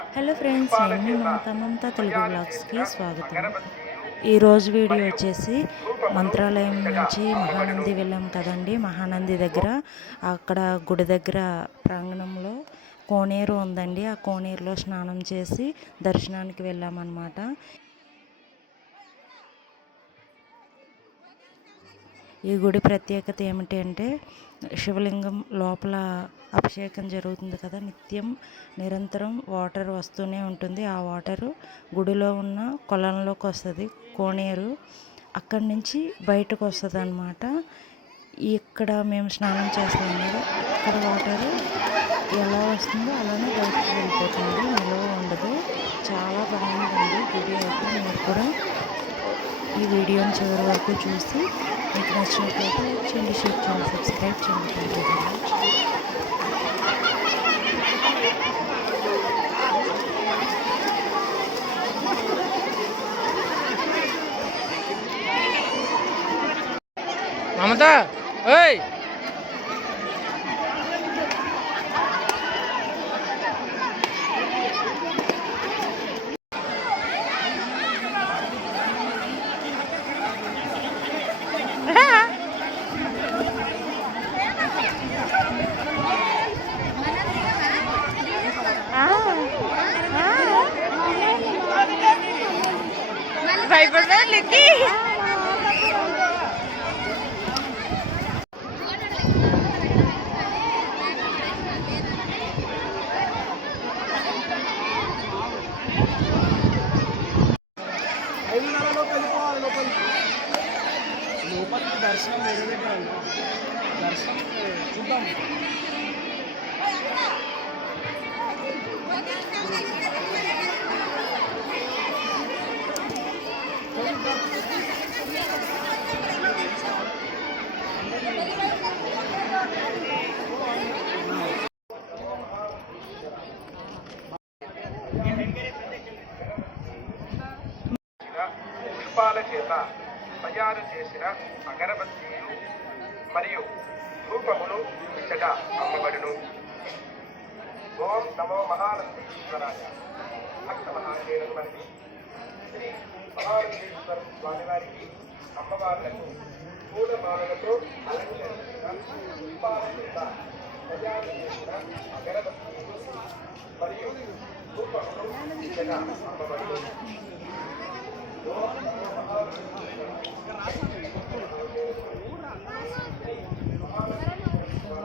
Hello friends నేను మమత మమత తెలుగు బ్లాగ్స్కి స్వాగతం. ఈరోజు వీడియో వచ్చేసి మంత్రాలయం నుంచి మహానంది వెళ్ళాం కదండి. మహానంది దగ్గర అక్కడ గుడి దగ్గర ప్రాంగణంలో కోనేరు ఉందండి. ఆ కోనేరులో స్నానం చేసి దర్శనానికి వెళ్ళామన్నమాట. ఈ గుడి ప్రత్యేకత ఏమిటి అంటే శివలింగం లోపల అభిషేకం జరుగుతుంది కదా. నిత్యం నిరంతరం వాటర్ వస్తూనే ఉంటుంది. ఆ వాటరు గుడిలో ఉన్న కొలంలోకి వస్తుంది. కోనేరు అక్కడి నుంచి బయటకు వస్తుంది అనమాట ఇక్కడ మేము స్నానం చేస్తాం కదా. ఇక్కడ వాటర్ ఎలా వస్తుందో అలానే బయటకు వెళ్ళిపోతుంది. నిలవ ఉండదు. చాలా బాగుంటుంది గుడి అయితే. మీరు కూడా ఈ వీడియోని చివరి వరకు చూసి మీకు నచ్చినట్లయితే లైక్ షేర్ చేయండి సబ్స్క్రైబ్ చేయండి. Thank you very much Mamata ఓయ్! భయపడ్డా లిక్కి లోపలికి దర్శనం వేరే దగ్గర ఉందా? దర్శనం చూద్దాం పుష్పాల చేత తయారు చేసిన అగరబత్తీలు మరియు ధూపములు ఇచ్చట అమ్మబడును. ఓం నమో మహానందీశ్వరాయ. భక్త మహాదేవునికి శ్రీ మహానందీశ్వర స్వామివారికి అమ్మవార్లకు పూలమాలలతో అలంకరించిన చేత తయారు చేసిన అగరబత్తీలు మరియు ధూపములు ఇచ్చట అమ్మబడును.